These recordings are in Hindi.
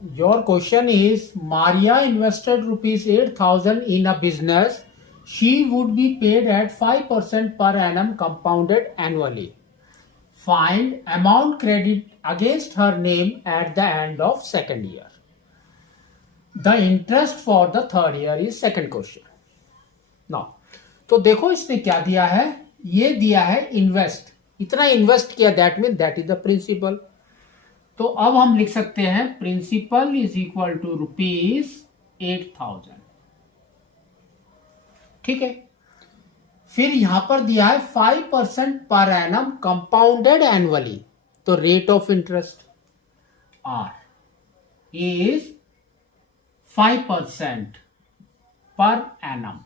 Your question is Maria invested rupees 8,000 in a business. She would be paid at 5% per annum compounded annually. Find amount credit against her name at the end of second year. The interest for the third year is second question. Now, तो देखो इसने क्या दिया है, ये दिया है इन्वेस्ट, इतना इन्वेस्ट किया, that mean that is the principal. तो अब हम लिख सकते हैं principal is equal to rupees 8,000। ठीक है, फिर यहां पर दिया है 5% पर एनम कंपाउंडेड एनुअली, तो rate of interest r is 5% per annum,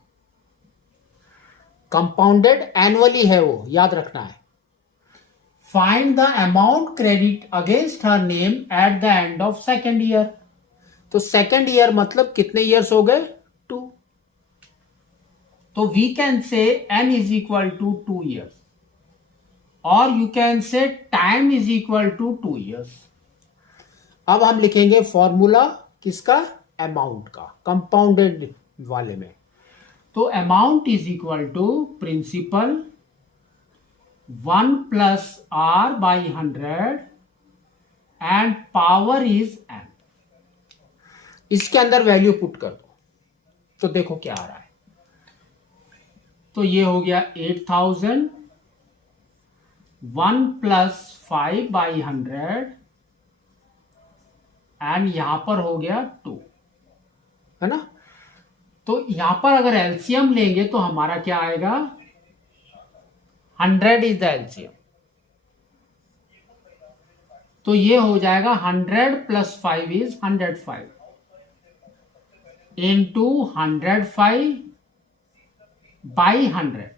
compounded annually है वो, याद रखना है। Find the amount credit against her name at the end of second year. तो सेकेंड ईयर मतलब कितने ईयर्स हो गए, 2। तो we can say n is equal to 2 years, और you can say time is equal to 2 years. अब हम लिखेंगे फॉर्मूला किसका, अमाउंट का, कंपाउंडेड वाले में। तो amount is equal to principal 1 plus r by 100 and power is n। इसके अंदर वैल्यू पुट कर दो तो देखो क्या आ रहा है। तो ये हो गया 8,000, 1 प्लस 5 बाई 100 एंड यहां पर हो गया 2, है ना। तो यहां पर अगर एलसीएम लेंगे तो हमारा क्या आएगा, 100 इज द एलसीएम। तो ये हो जाएगा 100 प्लस 5 इज 105 इंटू 105 बाई 100।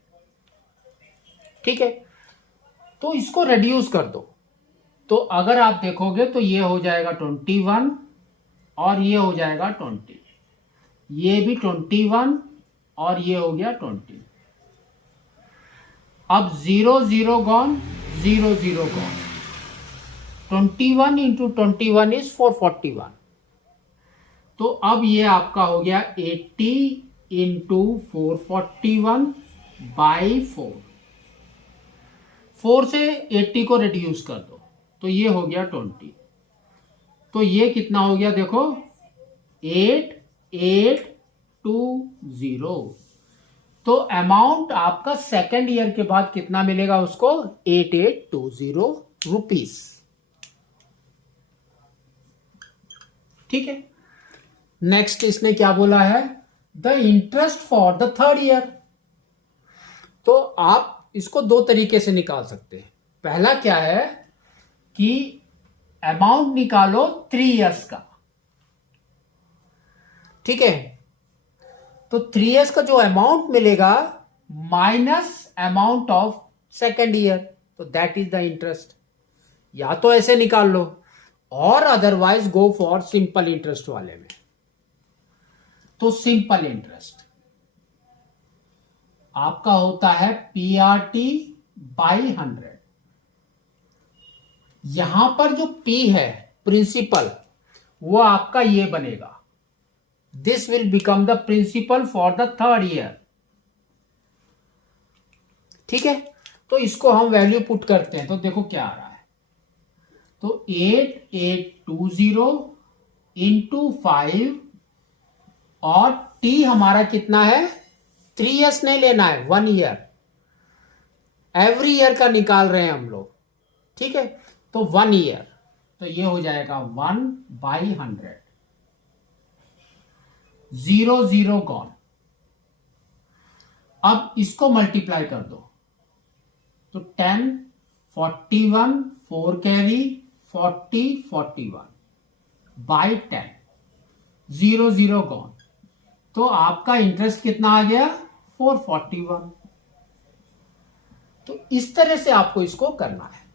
ठीक है, तो इसको रेड्यूस कर दो। तो अगर आप देखोगे तो ये हो जाएगा 21 और ये हो जाएगा 20, ये भी 21 और ये हो गया 20। अब 0 0 गॉन, 0 0 गॉन। 21 into 21 is 441। तो अब ये आपका हो गया 80 इंटू 441 बाई 4। 4 से 80 को रिड्यूस कर दो तो ये हो गया 20। तो ये कितना हो गया देखो, 8820। तो अमाउंट आपका सेकेंड ईयर के बाद कितना मिलेगा उसको, 8820 रुपीस। ठीक है, नेक्स्ट इसने क्या बोला है, the interest for the third year. तो आप इसको दो तरीके से निकाल सकते हैं। पहला क्या है कि अमाउंट निकालो 3 इयर्स का। ठीक है, तो 3 इयर्स का जो अमाउंट मिलेगा minus amount of second year, तो दैट इज द इंटरेस्ट। या तो ऐसे निकाल लो और otherwise go for simple interest वाले में। तो सिंपल इंटरेस्ट आपका होता है PRT बाई 100। यहां पर जो P है प्रिंसिपल, वो आपका ये बनेगा, this will become the principal for the third year. ठीक है, तो इसको हम वैल्यू पुट करते हैं तो देखो क्या आ रहा है। तो 8820 इंटू 5 और T हमारा कितना है, 3 इयर्स नहीं लेना है, 1 ईयर। एवरी ईयर का निकाल रहे हैं हम लोग। ठीक है, तो 1 ईयर, तो ये हो जाएगा 1 बाई 100। 0 0 गॉन। अब इसको मल्टीप्लाई कर दो तो 10 41 4 कैरी 40 41 बाई 10। 0 0 गॉन। तो आपका इंटरेस्ट कितना आ गया, 441। तो इस तरह से आपको इसको करना है।